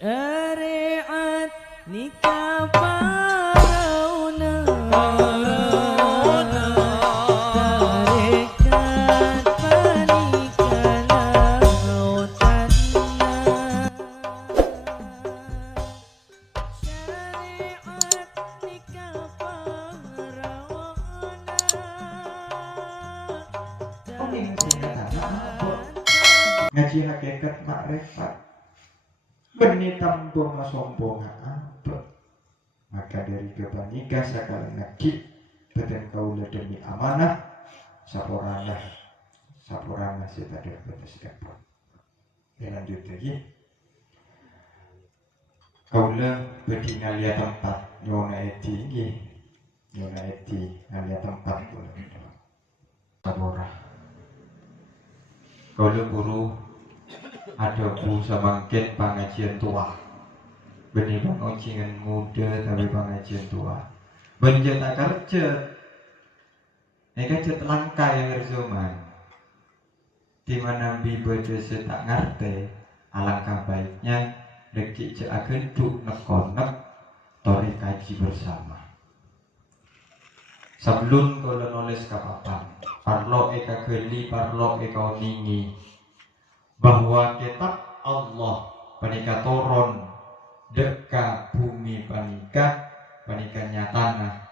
syariat nikah parauna tarekat panikah lautanna syariat nikah parauna ngaji hakikat makrifat benih tambung sombong apa maka dari kepanika sakala nakit beten kaula demi amanah saporana kita ada batas dapat lanjut lagi kaula bedi ngalia tempat nyona eti ngalia tempat kaula sabora kaula guru ada bu samangket pengajian tua benih pengocingan muda tapi pengajian tua benih tak kerja kerja langka yang berzaman di mana bibodo tak ngerti alangkah baiknya deki akan duk nekonek tori kaji bersama sebelum kalau nulis kapapan parlo eka geli parlo eka ningi bahwa kitab Allah panika toron deka bumi panika nyatana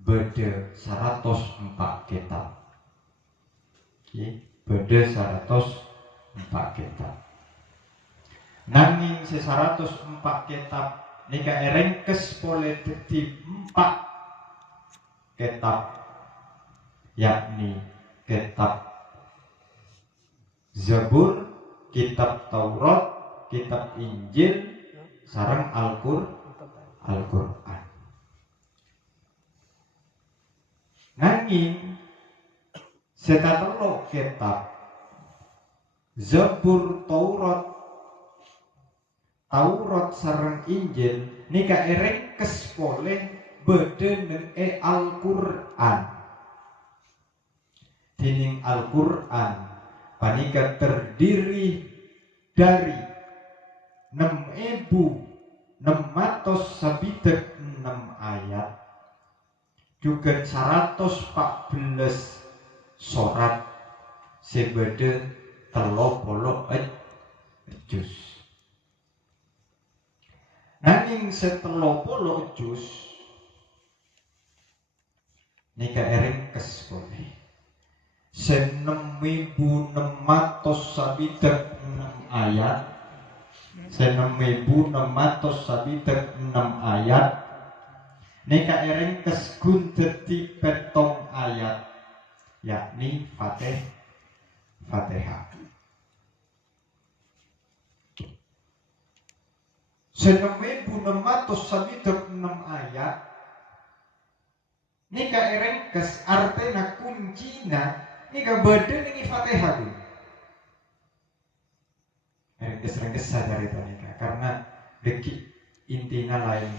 beda 104 kitab beda 104 kitab nanging se 104 kitab nika erengkes boleh dadi 4 kitab yakni kitab Zabur, kitab Taurat, kitab Injil, sareng Al-Qur'an. Nanging setatelo kitab Zabur, Taurat sareng Injil nika erengkes boleh bedenen Al-Qur'an. Dining Al-Qur'an panika terdiri dari 6.606 ayat juga 114 surat sebeda 30 juz nanging 30 juz nika erengkes boleh 6.606 ayat 6.606 ayat nika erengkes gunteti petong ayat yakni Fatihah 6.606 ayat nika erengkes artena kuncina nika badan ini Fatihah dulu. Rengkes sadar itu nika karena deki intinya lain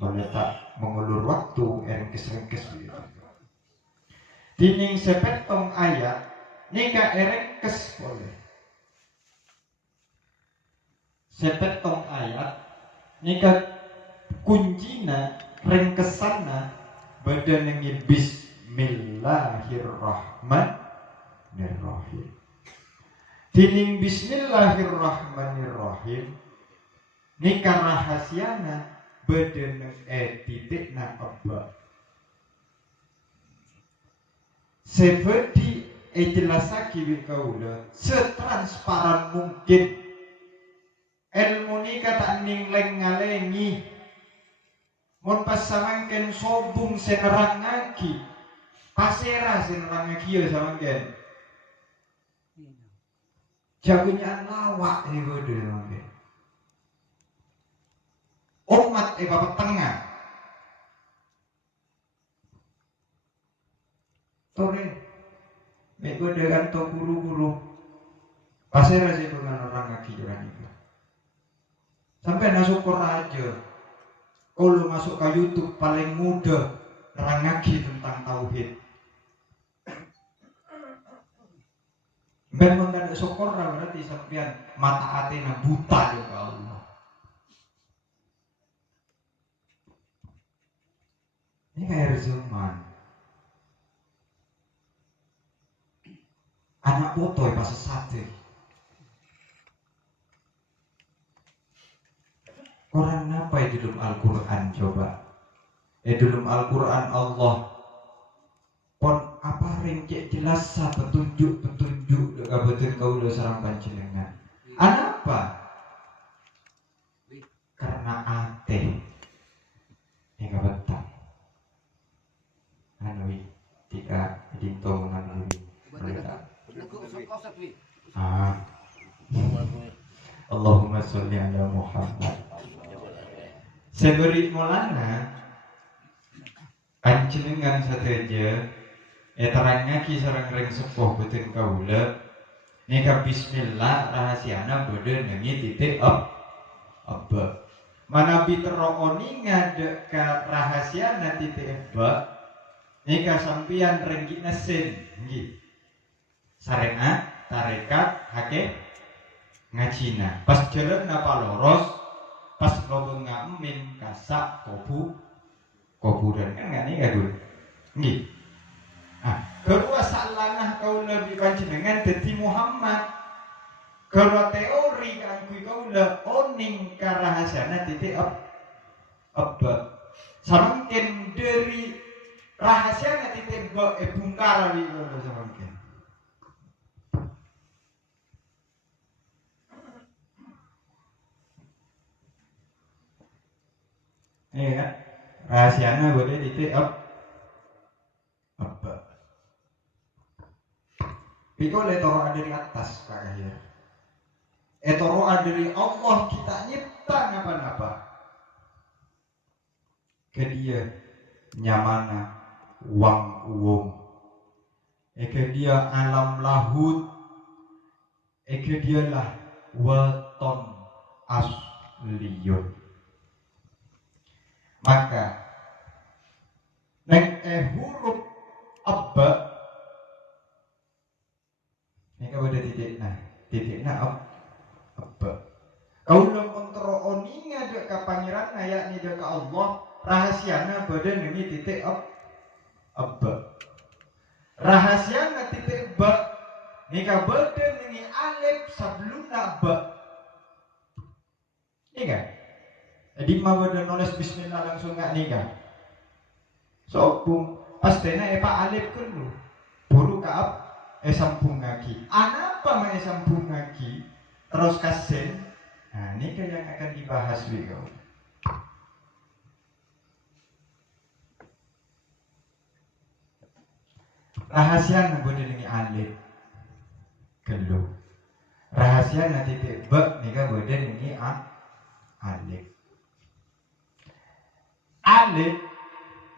boleh tak mengulur waktu rengkes begitu. Dining sepetong ayat nika rengkes boleh. Sepetong ayat nika kuncina rengkesana badan ini Bismillahirrahmanirrahim. Dining Bismillahirrahmanirrahim nika rahasiana badan titikna apa seperti jelasaki bikaula setransparan mungkin ilmu nika tak ningleng ngalengi mun pas samangken sobung senerang ngaki pasera senerang ngaki ya samangken jagonya lawak ini bodoh samangken umat bapak tengah tore mek bodoh to guru-guru pasera sih dengan orang ngaki jalan itu sampai nasukur aja. Kalau masuk ke YouTube paling mudah nerang ngaji tentang tauhid. Ben mun ada syukur berarti sampean mata atina buta ya Allah. akhir zaman. Anak foto pas sesate. Orang apa di dalam Al-Quran coba? Dalam Al-Quran Allah pon apa ringkek jelas petunjuk dekat betul kau lo sarang panjenengan. Anak apa? Karena ate. Ini betah. Anwi tika dinto menganwi mereka. Allahumma sholli ala Muhammad. Seberi molana panjenengan sateja terangnya kisah reng sepuh betul kaula nika bismillah rahasiana bode nengi titik abba manabi terooni ngade ka rahasiana titik abba nika sampian renggi nesen nggih sarenga tarekat hake ngacina pas jalan napa loros pas ngobong ngamin kasak koburan kan nggak nih ya gue nggih kedua salangah kau lebih panjenengan dadi Muhammad kalau teori kan kau le oning karahasiana titik apa samangkin dari rahasiana titik bungkar li lo samangkin iya kan rahasianya boleh titik apa Piko letoro ada di atas Pak Kahya etoro ada di Allah kita nyipta napa-napa ke dia nyamana wang uwung ke dia alam lahut ke dia lah waton asliyun maka neng huruf abba ini kau ada titiknya abba kau belum kontrol oninga dek ke pangeran ayat ni dek ke Allah rahasiana badan ini titik abba rahasiana titik ba ni ka badan ini alif sebelumnya abba ini kan jadi mau badan nulis bismillah langsung nggak nikah so pastena epa alif kelu buru kaap sambung lagi apa mau sambung lagi terus kasen nah ini yang akan dibahas kau rahasia boleh dengan alif kelu rahasia nanti tiba nika boleh dengan alif alif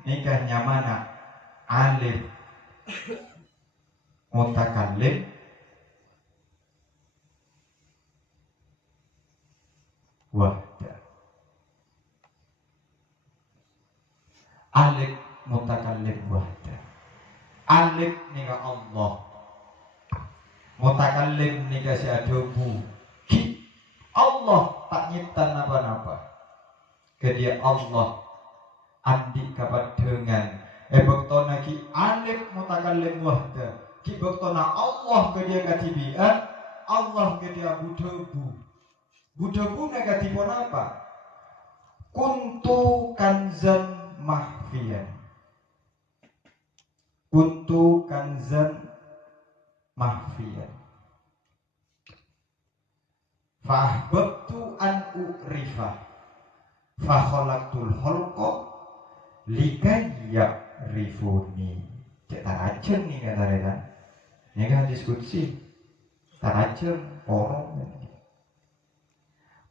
nikahnya mana alif mutakallim wahda alif mutakallim wahda alif nika Allah mutakallim nika si adobu Allah tak nyipta napa-napa ke dia Allah andi kapan dengan bektona ki alif mutakallim wahda ki bektona Allah ke dia katibian Allah ke dia budebu negatifon apa kuntu kanzan mahfiyan kuntu kanzan mahfiyan fahbabtu an u'rifah fakhalaqtul khalqa likayya rifuni cek taracen nih kata-kata ini kan diskusi taracen orang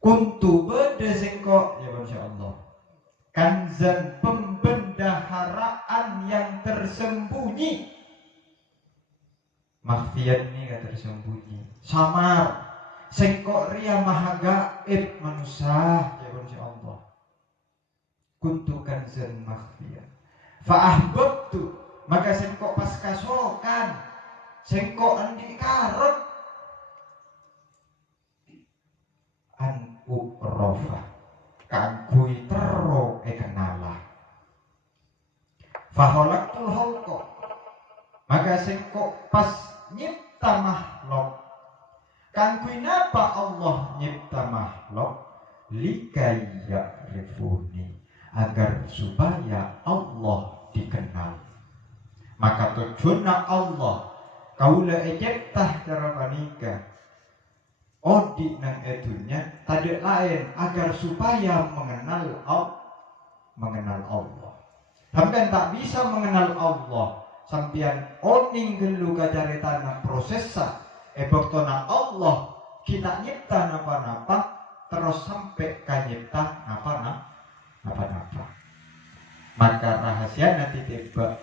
kuntu beda sengkok ya Masya Allah kanzan pembendaharaan yang tersembunyi makhfiyan ini gak tersembunyi samar sengkok ria maha gaib manusia ya Masya Allah kuntu kanzan makhfiyan fa'ahbabtu maka sengkok pas kasokan sengkok andi karep an u'rofa kangkui tero kenala Faholaktul holko. Maka sing kok pas nyipta makhluk. Kan kuinapa Allah nyipta makhluk? Likaya rifuni. Agar supaya Allah dikenal. Maka tujuanna Allah kaula ejeptah cara panika. Odi nang edunya tadi lain agar supaya mengenal Allah. Sampai tak bisa mengenal Allah. Sampian oning gelu kacaritana prosesaeboktona Allah kita nyipta napa-napa terus sampai kanyipta napa-napa. Maka rahasia nanti tiba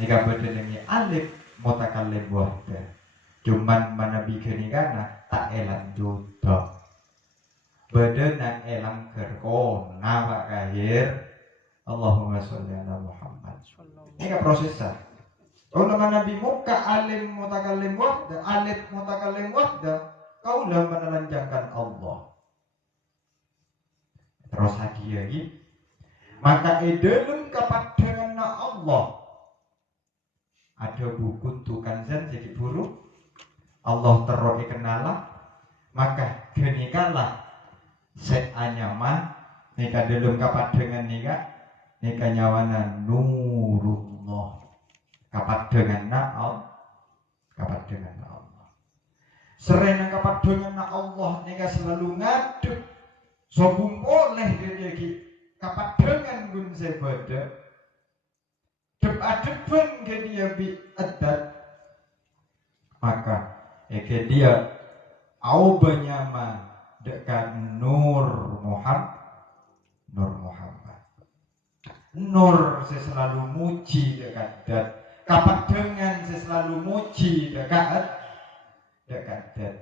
jika berdengi alif mutakallim wahda. Cuman manabi kenigana tak elang juta. Bedena elang kerkon nama kahir. Allahumma sholli ala Muhammad. Ini prosesnya. Kalau manabi muka alim mutakallim wahda, alif mutakallim wahda, kaulah menelanjangkan Allah. Terus lagi. Maka edelum kepadangan Allah. Ada buku tukan zan jadi buruk Allah teroi kenala maka genikalah seanyama nika delum kapadengan nika nyawana nurullah kapadengan Allah serena kapadengan Allah nika selalu ngadep sobung oleh jadi kapadengan gun sebada Dep-adepan ke dia bi adat maka ke dia au benyama dekat Nur Muhammad Nur selalu muji dekat dat kapan dengan selalu muji dekat dat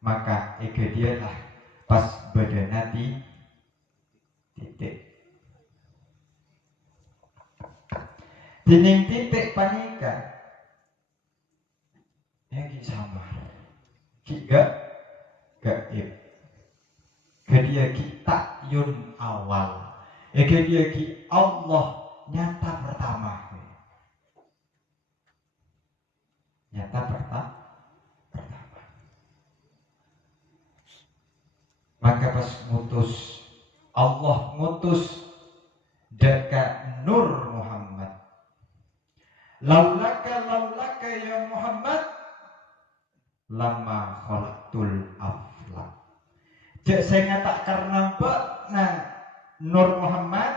maka ke dia lah pas badanati titik Dining titik panika ya ki sama ki gaib kedia ki takyun awal kedia ki Allah nyata pertama maka pas ngutus Allah ngutus dekat Nur Muhammad laulaka ya Muhammad lama khalaqtul aflak. Cek saya ngatak karena nah Nur Muhammad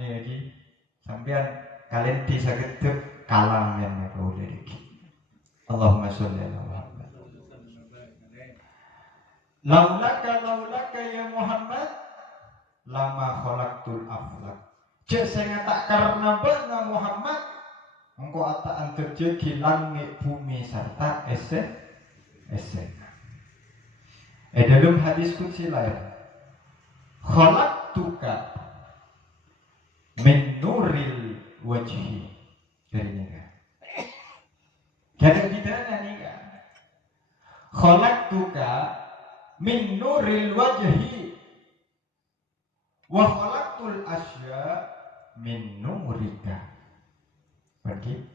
nih lagi sampean kalian bisa ketep kalam yang kau dari Allahumma sholli ala Muhammad. Laulaka ya Muhammad lama khalaqtul aflak. Cek saya ngatak karena Muhammad engkau ataan terjadi langit bumi serta esen. Dalam hadis qudsi lain khalaqtuka min nuril wajhi dari ini jadi kita nih kan khalaqtuka min nuril wajhi wa khalaqtul asya min nurika. Pergi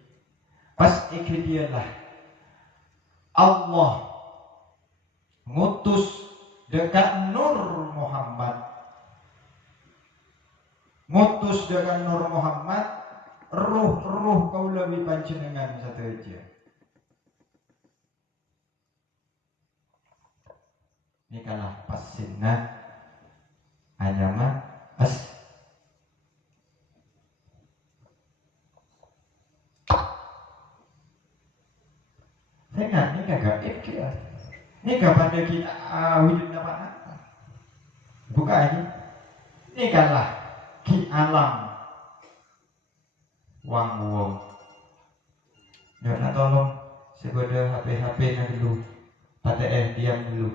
pas dialah Allah ngutus dekat Nur Muhammad ruh kau lebih panjenengan satu aja ini kalah pas sinna anyama as Ini kagak ya. Ini kapan dia kita wujud apa? Buka ini. Ini kalah ki alam wong. Ya tolong segoda HP dulu. PTN diam dulu.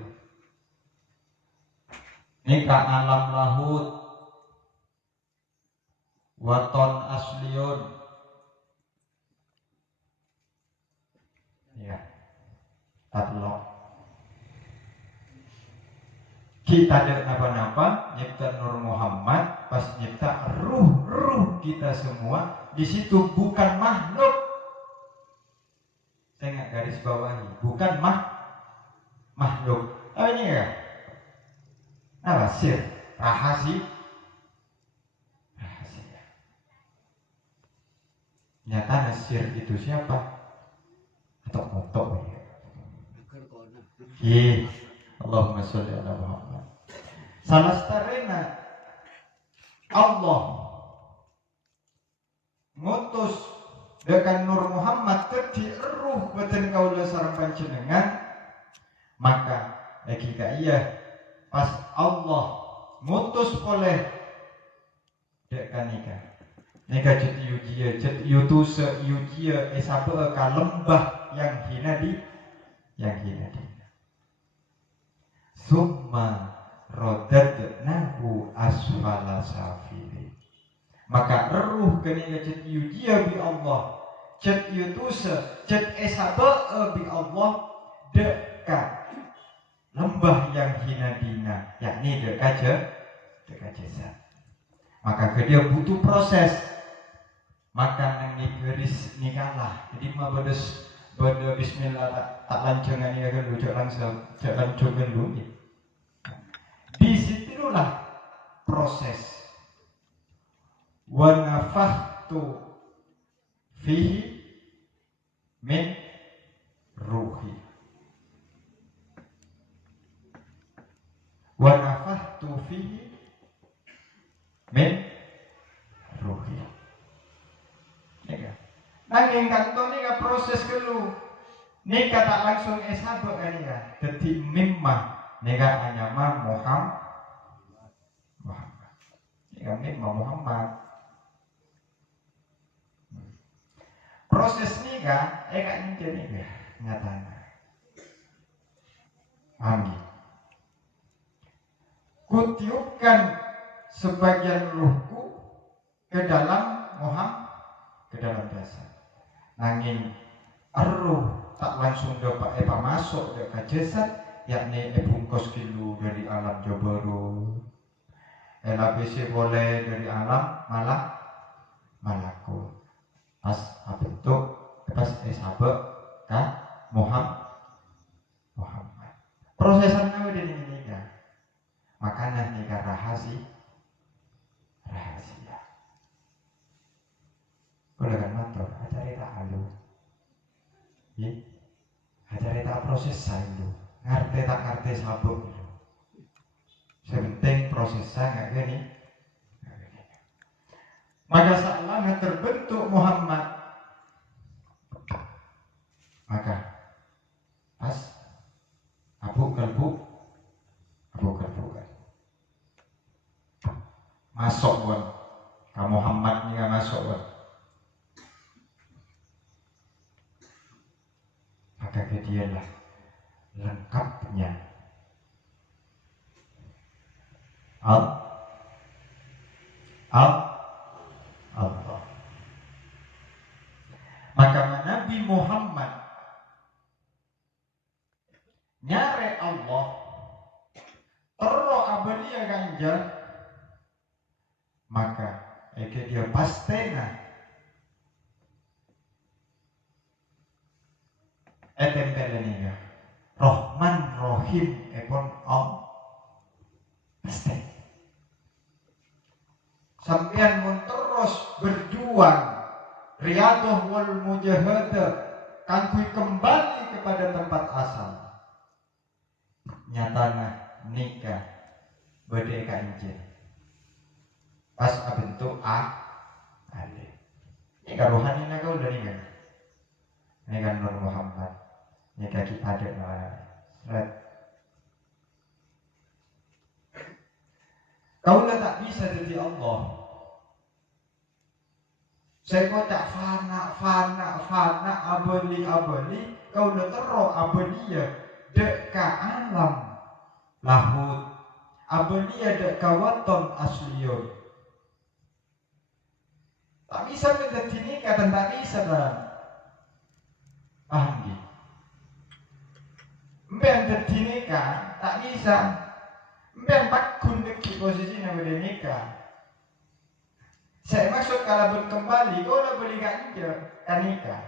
Ini ka alam lahut waton asliun. Ya. Tatlok kita ada napa-napa nyipta Nur Muhammad pas nyipta ruh kita semua di situ bukan makhluk. Saya nggak garis bawahi, bukan makhluk. Oh ini ya, apa sir? Rahasia. Nyata sir itu siapa? Atau otok ya? Iya. Allahumma sholli ala Muhammad. Salah starena Allah ngutus dengan Nur Muhammad tadi ruh beten kaula sareng panjenengan, maka jika iya pas Allah ngutus oleh dekan nikah jadi ujian jadi yutus ujian esabe ka lembah yang hina di summa rodadnahu asfala safili, maka ruh kenika cet yujiya bi Allah cet yutusa cet esaba'a bi Allah dekat lembah yang hina dina, yakni dekat jasad. Maka dia butuh proses. Maka nang nigeris nikalah. Jadi mah bedes pada bismillah tak lancangan ya kan lucu langsung jangan coba dulu. Di situlah proses wa nafakhtu fihi min ruhi wa nafakhtu fihi min ruhi. Nanging kanto nika proses kelu nika tak langsung S1 kan nika dadi mimma nika anyama Muhammad nika mimma Muhammad. Proses nika eka inti nika nyatanya anggi kutiupkan sebagian ruhku ke dalam ke dalam dasar. Nanging ruh tak langsung dapat masuk ke jasad, yakni bungkus kilu dari alam jabarut. LABC boleh dari alam malakut. Pas bentuk pas sahabat ka Muhammad. Prosesannya udah ini kan. Makanya nikah rahasia. Kalau kan motor, acara tak halu, acara tak proses sayu, ngerti tak ngerti sabuk itu. Sepenting prosesnya nggak gini. Maka saatnya terbentuk Muhammad, maka pas abu kalbu kan masuk kan, kamu Muhammad ni kan masuk kan. Maka dialah lengkapnya Allah. Maka Nabi Muhammad nyare Allah terro abalia ganja, maka dia pastena tempeleniga Rahman Rahim epon pasti sampean mun terus berjuang riyadhah wal mujahadah kanggo kembali kepada tempat asal nyatana nikah bade kanjen pas bentuk ale nikah rohani kau udah nikah nikah Nur Muhammad nikah kita ada seret. Kau tak bisa jadi Allah. Saya kau tak fana abali. Kau terro abaliya deka alam lahut abaliya deka waton asliyun. Tak bisa menjadi nikah dan tak bisa dalam paham gitu. Mbak jadi nikah tak bisa. Mbak takun di posisinya boleh nikah. Saya maksud kalau pun kembali, kau nak beli kan nikah.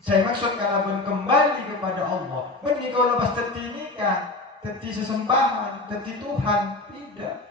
Saya maksud kalau pun kembali kepada Allah, benih kau lepas teti nikah, teti sesembahan, teti Tuhan, tidak.